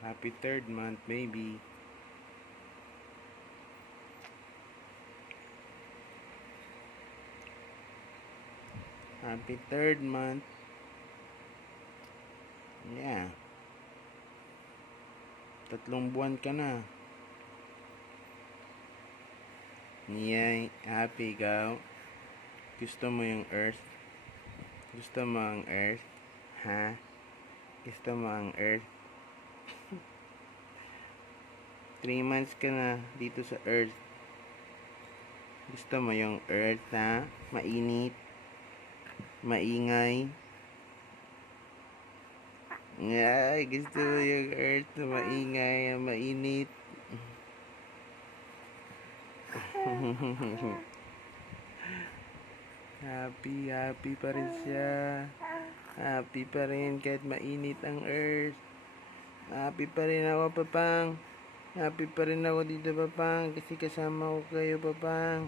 Happy third month, baby. Happy third month. Yeah. 3 buwan ka na. Yay. Happy ikaw. Gusto mo yung earth? Gusto mo ang earth? Ha? Gusto mo ang earth? 3 months ka na dito sa earth. Gusto mo yung earth, ha? Mainit. Maingay. Ay, gusto mo yung earth na maingay, mainit. Happy pa rin siya. Happy pa rin kahit mainit ang earth. Happy pa rin ako, Papang. Happy pa rin ako dito, Papang, kasi kasama ko kayo, Papang.